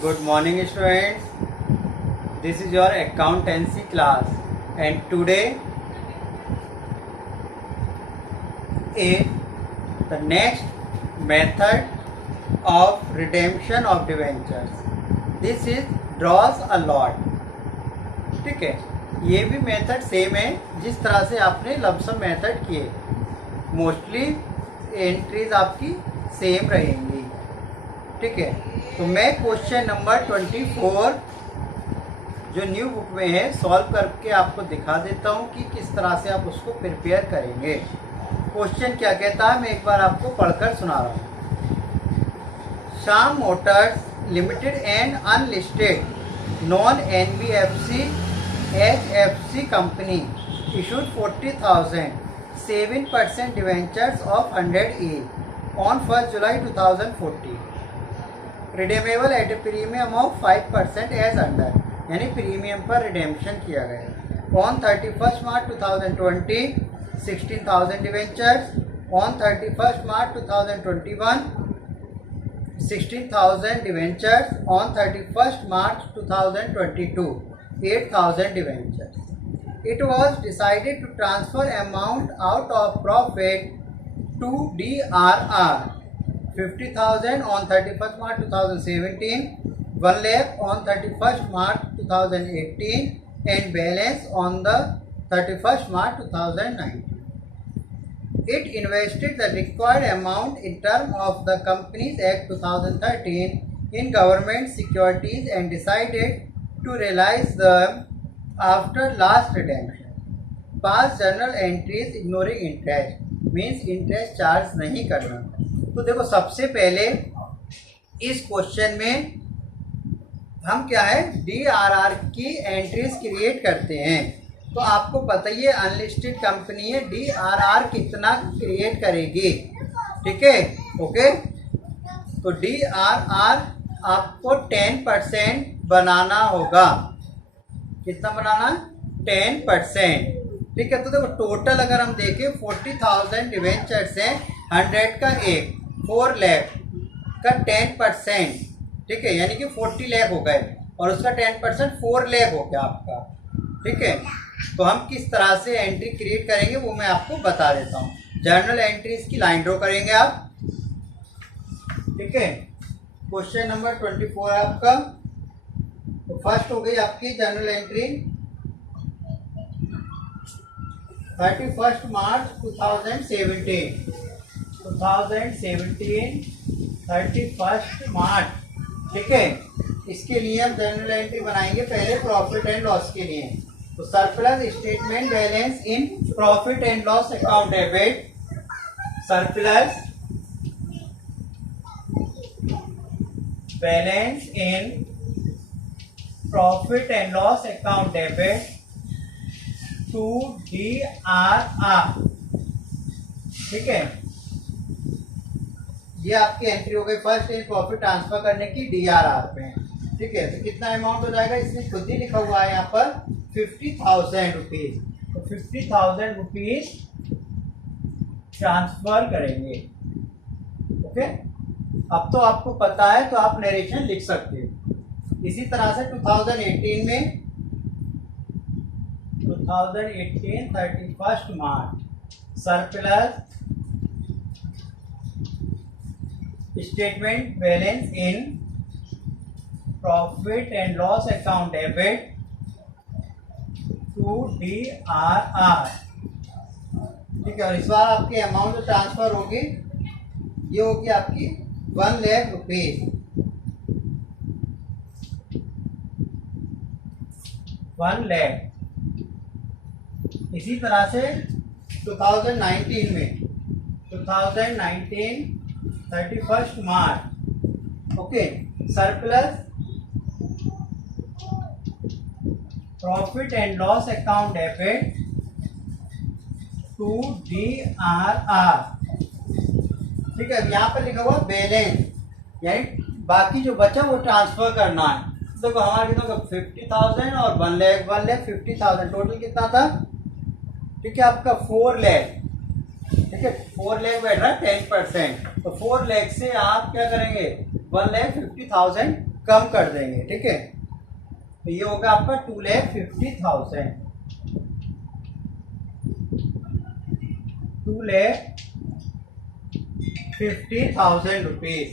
Good morning students. This is your accountancy class and today is the next method of redemption of debentures. This is draws a lot. ठीक है, ये भी method same है जिस तरह से आपने लमसम मेथड किए. मोस्टली एंट्रीज आपकी सेम रहेंगी. ठीक है, तो मैं क्वेश्चन नंबर 24 जो न्यू बुक में है सॉल्व करके आपको दिखा देता हूँ कि किस तरह से आप उसको प्रिपेयर करेंगे. क्वेश्चन क्या कहता है मैं एक बार आपको पढ़कर सुना रहा हूँ. Shyam Motors limited and unlisted non NBFC HFC company issued 40,000 7% debentures of 100 each on 1st July 2014. Redeemable at a premium of 5% as under, यानी प्रीमियम पर रिडेम्पशन किया गया. On 31st March 2020 16,000 debentures. On 31st March 2021 16,000 debentures. On 31st March 2022 8,000 debentures. It was decided to transfer amount out of profit to DRR 50,000 on 31st March 2017, 1 lakh on 31st March 2018 and balance on the 31st March 2019. It invested the required amount in terms of the Companies Act 2013 in government securities and decided to realize them after last redemption. Past journal entries ignoring interest means interest charge नहीं करना. तो देखो सबसे पहले इस question में हम क्या है DRR की एंट्रीज क्रिएट करते हैं. तो आपको पता ही है अनलिस्टेड कंपनी है, DRR कितना क्रिएट करेगी. ठीक है, ओके. तो DRR आपको 10% बनाना होगा. कितना बनाना? 10%. ठीक है, तो देखो टोटल अगर हम देखें 40,000 डिवेंचर्स हैं, 100 का 4 लाख का 10%. ठीक है, यानी कि 40 लाख हो गए और उसका 10% 4 लाख हो गया आपका. ठीक है, तो हम किस तरह से एंट्री क्रिएट करेंगे वो मैं आपको बता देता हूँ. जर्नल एंट्रीज की लाइन ड्रॉ करेंगे आप. ठीक है, क्वेश्चन नंबर 24 है आपका. तो फर्स्ट हो गई आपकी जर्नल एंट्री 31st मार्च 2017 31st मार्च. ठीक है, इसके लिए हम जर्नल एंट्री बनाएंगे पहले प्रॉफिट एंड लॉस के लिए. तो surplus statement balance in profit and loss account debit. Surplus balance in profit and loss account debit to DRR. ठीक है, ये आपकी एंट्री हो गई फर्स्ट इन प्रॉफिट ट्रांसफर करने की DRR पे. ठीक है, तो कितना अमाउंट हो जाएगा इसमें खुद ही लिखा हुआ है यहाँ पर 50,000 रुपीज. तो 50,000 रुपीज ट्रांसफर करेंगे. ओके, अब तो आपको पता है तो आप नरेशन लिख सकते हो. इसी तरह से 2018 में 31st March surplus statement balance in profit and loss account debit to DRR. ठीक है, और इस बार आपकी अमाउंट जो ट्रांसफर होगी ये होगी आपकी 1 लाख रुपीज. 1 लाख. इसी तरह से 2019 में 31st March. Okay, surplus profit and loss account debit to DRR. ठीक है, यहाँ पर लिखा हुआ बैलेंस यानी बाकी जो बचा वो ट्रांसफर करना है. देखो हमारे कितना 50,000 और 1 लाख 50,000 टोटल कितना था. ठीक है, आपका 4 लाख. ठीक है, 4 लाख बैठ रहा है 10%. तो 4 लाख से आप क्या करेंगे 1,50,000 कम कर देंगे, ठीक है। तो ये होगा आपका 2,50,000, 2,50,000 रुपीज।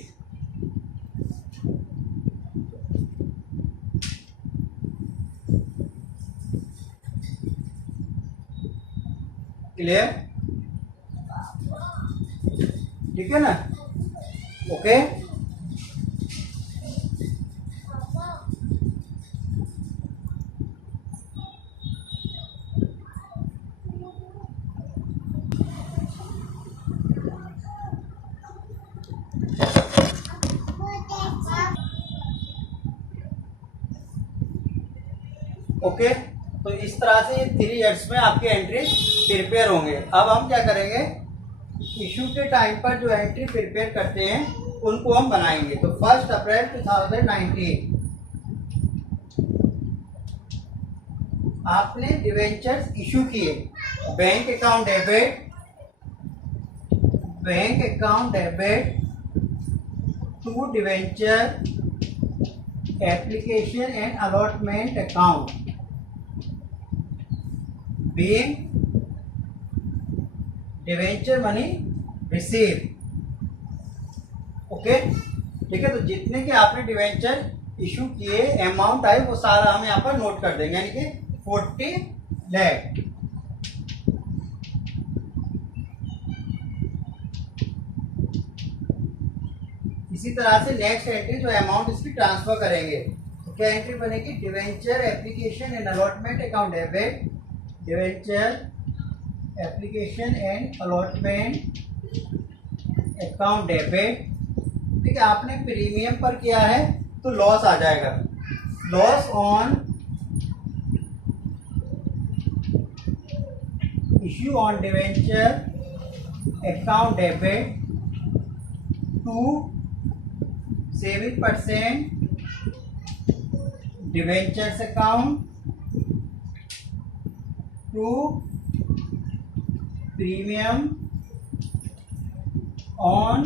क्लियर, ठीक है ना, ओके। ओके, तो इस तरह से 3 ईयर्स में आपके एंट्री प्रिपेयर होंगे। अब हम क्या करेंगे, इशू के टाइम पर जो एंट्री प्रिपेयर करते हैं उनको हम बनाएंगे। तो 1 अप्रैल 2019 आपने डिवेंचर्स इशू किए, bank account debit to debenture application and allotment account being debenture money receive. Okay, ठीक है। तो जितने के आपने डिवेंचर इशू किए, अमाउंट आए, वो सारा हम यहाँ पर नोट कर देंगे, यानी कि 40 लाख। इसी तरह से नेक्स्ट एंट्री जो अमाउंट इसकी ट्रांसफर करेंगे, तो क्या एंट्री बनेगी, debenture application and allotment account debit, debenture application and allotment account debit. ठीक है, आपने प्रीमियम पर किया है तो लॉस आ जाएगा, loss on issue on debenture account debit to 7% debentures account to premium on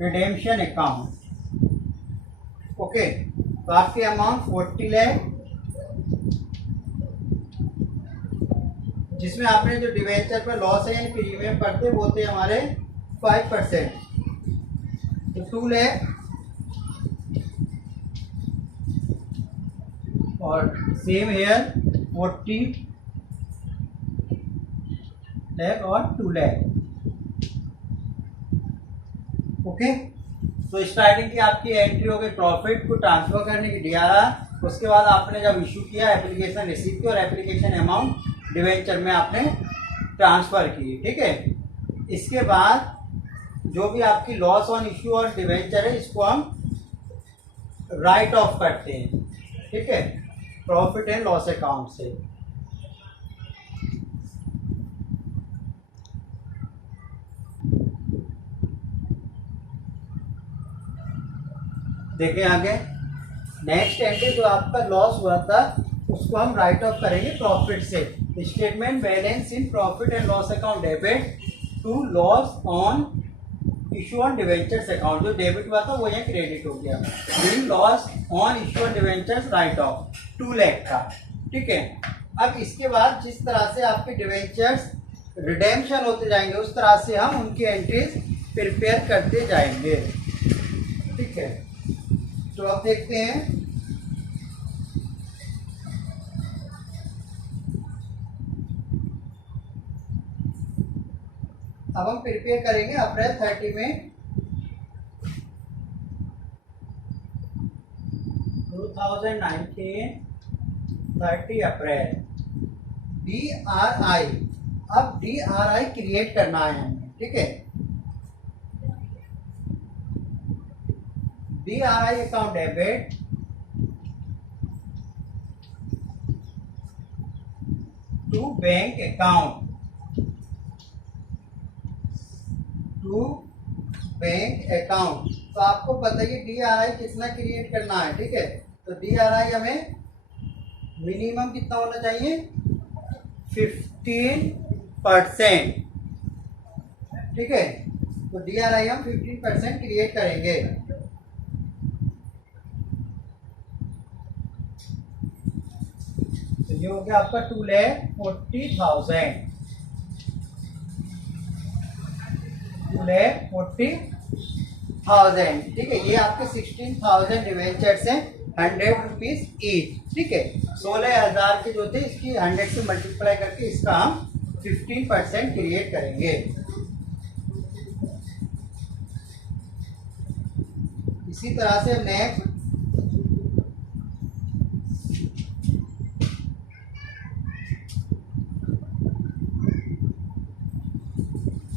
redemption account. Okay, तो आपकी अमाउंट 40 लाख, जिसमें आपने जो डिवेंचर पर लॉस है यानी प्रीमियम करते वो थे हमारे 5%, तो 2 लाख, और सेम हेयर 40 लाख और 2 लाख। ओके, तो स्टार्टिंग की आपकी एंट्री हो गई प्रॉफिट को ट्रांसफर करने की DRR। उसके बाद आपने जब इशू किया एप्लीकेशन रिसीव की और एप्लीकेशन अमाउंट डिवेंचर में आपने ट्रांसफर की, ठीक है। इसके बाद जो भी आपकी लॉस ऑन इशू और डिवेंचर है इसको हम राइट ऑफ करते हैं, ठीक है, प्रॉफिट एंड लॉस अकाउंट से। देखिए आगे नेक्स्ट एंट्री जो आपका लॉस हुआ था उसको हम राइट ऑफ करेंगे प्रॉफिट से। Statement balance in profit and loss account debit to loss on issue on debentures account. जो डेबिट हुआ था वो यहाँ क्रेडिट हो गया, mean loss on issue on debentures write off 2 lakh था, ठीक है। अब इसके बाद जिस तरह से आपके डिवेंचर्स रिडेम्पशन होते जाएंगे उस तरह से हम उनकी एंट्रीज प्रिपेयर करते जाएंगे, ठीक है। तो अब देखते हैं, अब हम प्रिपेयर करेंगे अप्रैल 30 में 2019 30 अप्रैल DRI। अब DRI क्रिएट करना है हमें, ठीक है। DRI account debit to bank account तो आपको पता है कि DRI कितना क्रिएट करना है, ठीक है। तो DRI हमें मिनिमम कितना होना चाहिए, 15%, ठीक है। तो DRI हम 15% क्रिएट करेंगे। ये हो गया आपका 2,40,000, 2,40,000, ठीक है। ये आपके 16,000 डिवेंचर्स हैं, 100 रुपीज ईच, ठीक है। 16,000 के जो थे इसकी 100 से मल्टीप्लाई करके इसका हम 15% क्रिएट करेंगे। इसी तरह से नेक्स्ट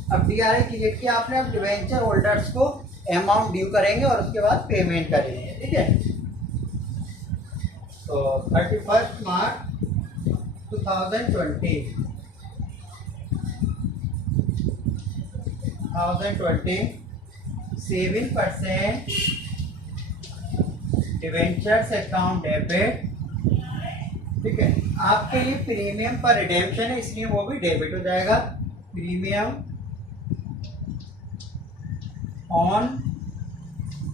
अब DRI क्रिएट किया आपने, अब डिवेंचर होल्डर्स को अमाउंट ड्यू करेंगे और उसके बाद पेमेंट करेंगे, ठीक है। तो 31 मार्च 2020 7% डिवेंचर्स अकाउंट डेबिट, ठीक है। आपके लिए प्रीमियम पर रिडेम्पशन है इसलिए वो भी डेबिट हो जाएगा। Premium on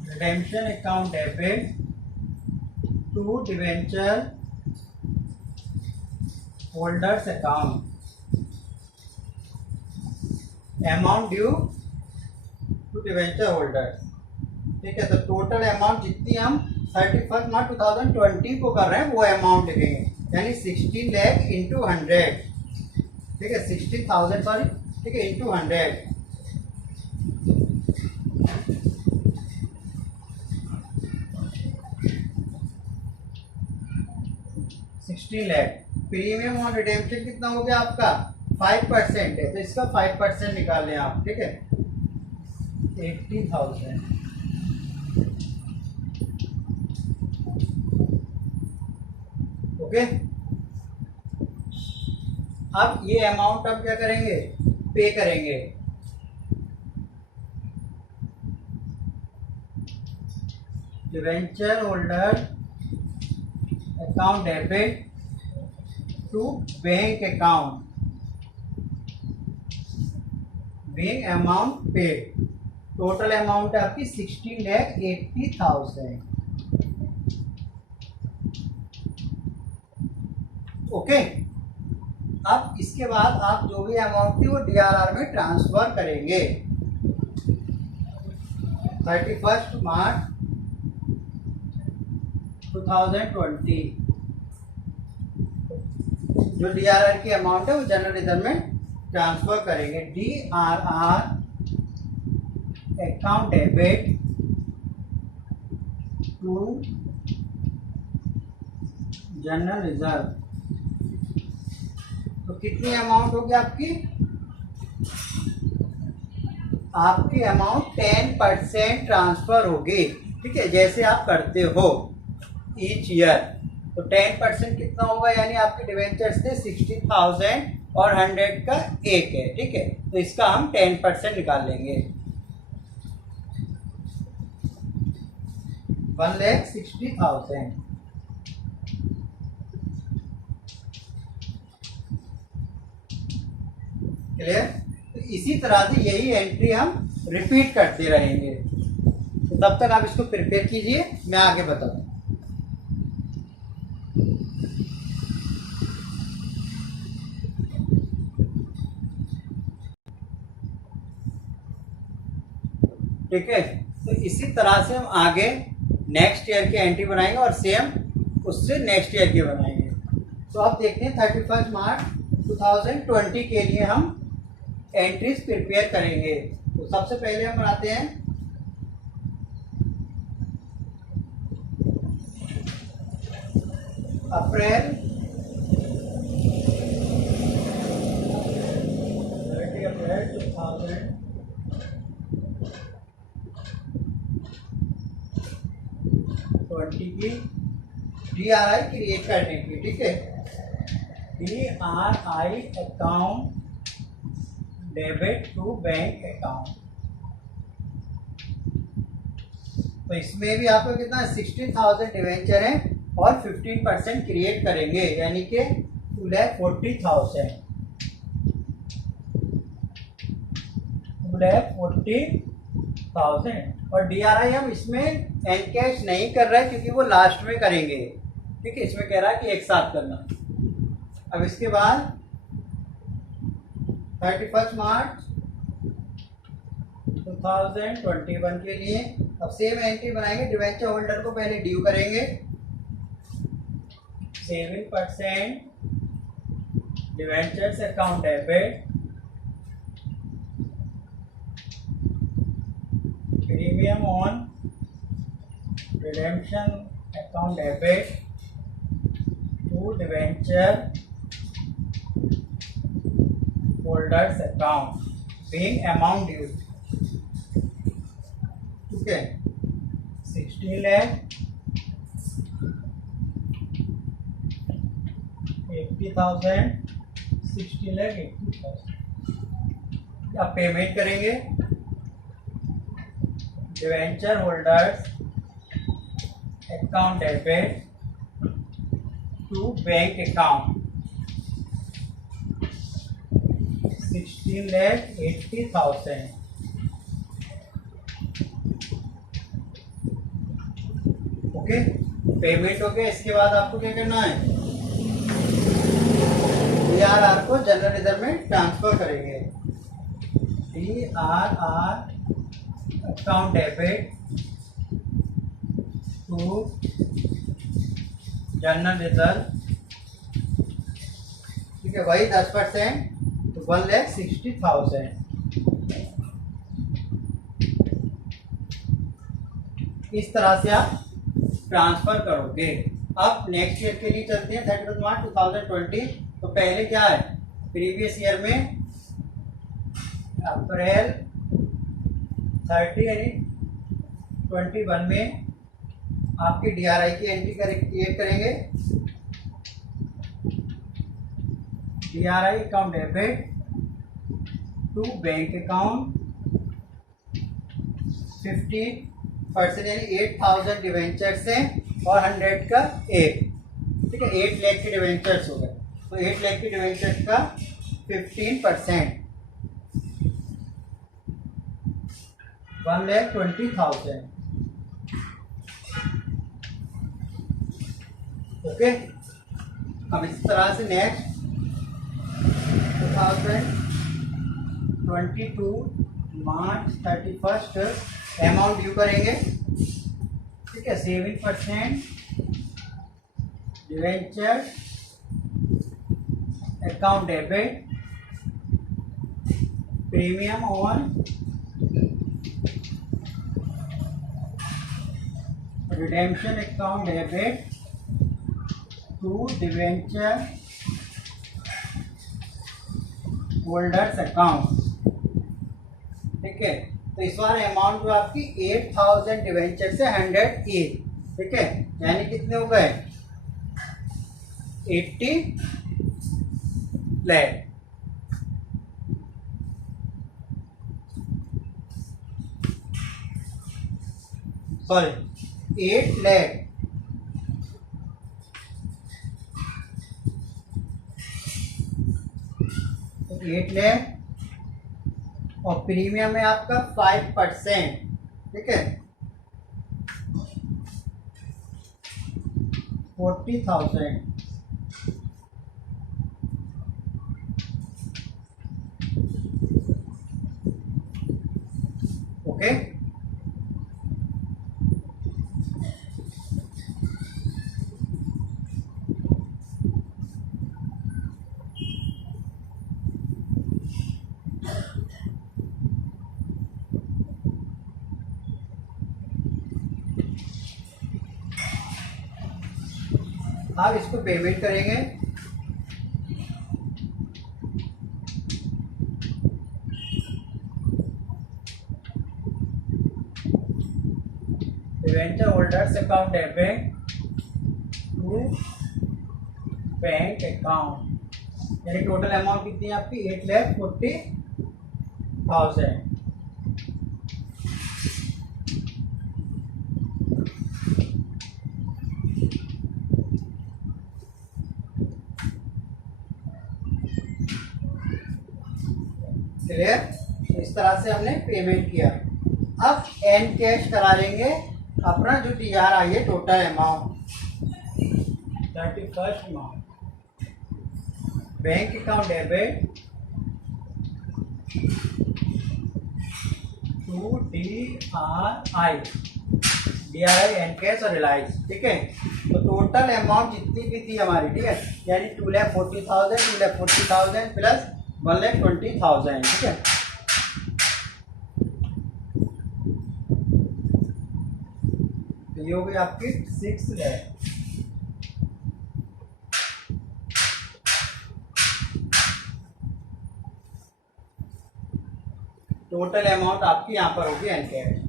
redemption account debit to debenture holders account, amount due to debenture holders, ठीक है। तो टोटल अमाउंट जितनी हम 31 मार्च 2020 को कर रहे हैं वो अमाउंट लिखेंगे, यानी 16 लाख इंटू 100, ठीक है। 16,000 सॉरी, ठीक है, into 100, 16 lakh. Premium on redemption कितना हो गया आपका 5% है, तो इसका 5% निकाल लें आप, ठीक है। 80,000, ओके। अब ये अमाउंट आप क्या करेंगे, पे करेंगे। Debenture holder account debit to bank account, bank amount paid, total amount है आपकी 16,80,000, ओके। अब इसके बाद आप जो भी अमाउंट थी वो DRR में ट्रांसफर करेंगे। 31 मार्च 2020 जो DRR की अमाउंट है वो जनरल रिजर्व में ट्रांसफर करेंगे। DRR account debit to general reserve, तो कितनी अमाउंट होगी आपकी अमाउंट 10% ट्रांसफर होगी, ठीक है, जैसे आप करते हो ईच ईयर। तो 10% कितना होगा, यानी आपके डिवेंचर्स थे 60,000 और 100 का एक है, ठीक है। तो इसका हम 10% निकाल लेंगे, 1,60,000, क्लियर। तो इसी तरह से यही एंट्री हम रिपीट करते रहेंगे। तो तब तक आप इसको प्रिपेयर कीजिए, मैं आगे बताऊँ। ठीक है, तो इसी तरह से हम आगे नेक्स्ट ईयर की एंट्री बनाएंगे और सेम उससे नेक्स्ट ईयर की बनाएंगे। तो आप देखते हैं 31 मार्च 2020 के लिए हम एंट्रीज प्रिपेयर करेंगे। तो सबसे पहले हम बनाते हैं अप्रैल 30 अप्रैल 2020 की DRI क्रिएट करने की, ठीक है। DRI account debit to bank account, तो इसमें भी आपको कितना 16,000 डिवेंचर है और 15% क्रिएट करेंगे, यानी कि 2,40,000, 2,40,000। और DRI हम इसमें एनकैश नहीं कर रहे हैं क्योंकि वो लास्ट में करेंगे, ठीक है। इसमें कह रहा है कि एक साथ करना, अब इसके बाद 31 मार्च 2021 के लिए अब सेम एंट्री बनाएंगे। डिवेंचर होल्डर को पहले ड्यू करेंगे 7% debentures account debit, premium on redemption account debit to debenture holders account being amount due, ठीक है, 16 lakh 80,000 16 lakh 80,000। अब पेमेंट करेंगे debenture holders account debit to bank account 16 lakh 80,000। Okay, payment हो गया। इसके बाद आपको क्या करना है, DRR को जनरल रिजर्व में ट्रांसफर करेंगे। DRR account debit to general reserve, ठीक है, वही 10%, तो 1,60,000। इस तरह से आप ट्रांसफर करोगे। अब नेक्स्ट ईयर के लिए चलते हैं, 31 मार्च 2020। तो पहले क्या है, प्रीवियस ईयर में अप्रैल 30 यानी 21 में आपकी DRI की एंट्री क्रिएट करेंगे। DRI account debit to bank account 50% यानी 8,000 डिवेंचर से और 100 का 8, ठीक है, 8 लाख के डिवेंचर्स हो गए। तो 8 लाख के डिवेंचर्स का 15% 1,20,000। ओके, अब इस तरह से नेक्स्ट 2022 मार्च 31 अमाउंट ड्यू करेंगे, ठीक है, 7% debenture account debit, premium on redemption account debit to debenture holders account, ठीक है। तो इस बार अमाउंट जो आपकी 8,000 डिवेंचर से 100 ईच, ठीक है, यानी कितने हो गए 80 लाख। सॉरी 8 लाख, तो 8 लाख और प्रीमियम है आपका 5%, ठीक है, 40,000। ओके, आप इसको पेमेंट करेंगे। Debenture holders account debit to bank account, यानी टोटल अमाउंट कितनी है आपकी 8,40,000। क्लियर, इस तरह से हमने पेमेंट किया। अब एंड कैश करा लेंगे अपना जो DRI है total amount 31 March bank account debit to DRI and cash और रिलायंस, ठीक है। तो टोटल अमाउंट जितनी भी थी हमारी, ठीक है, यानी 2,40,000 प्लस 1,20,000, ठीक है। तो ये हो गई आपकी 6 लाख। टोटल अमाउंट आपकी यहाँ पर होगी एन कैश।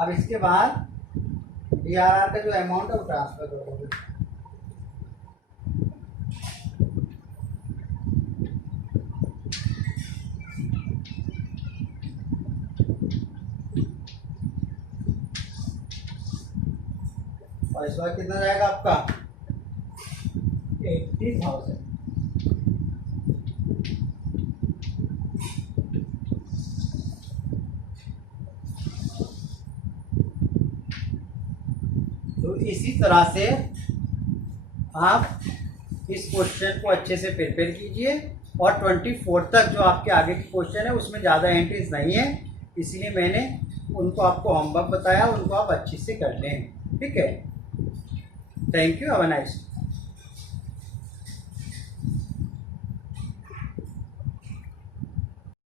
अब इसके बाद DRR का जो अमाउंट है वो ट्रांसफर कर दोगे। और इस बार कितना जाएगा आपका 80,000। तो इसी तरह से आप इस क्वेश्चन को अच्छे से प्रिपेयर कीजिए और 24 तक जो आपके आगे के क्वेश्चन है उसमें ज़्यादा एंट्रीज नहीं है, इसलिए मैंने उनको आपको होमवर्क बताया, उनको आप अच्छे से कर लें, ठीक है। Thank you, have a nice.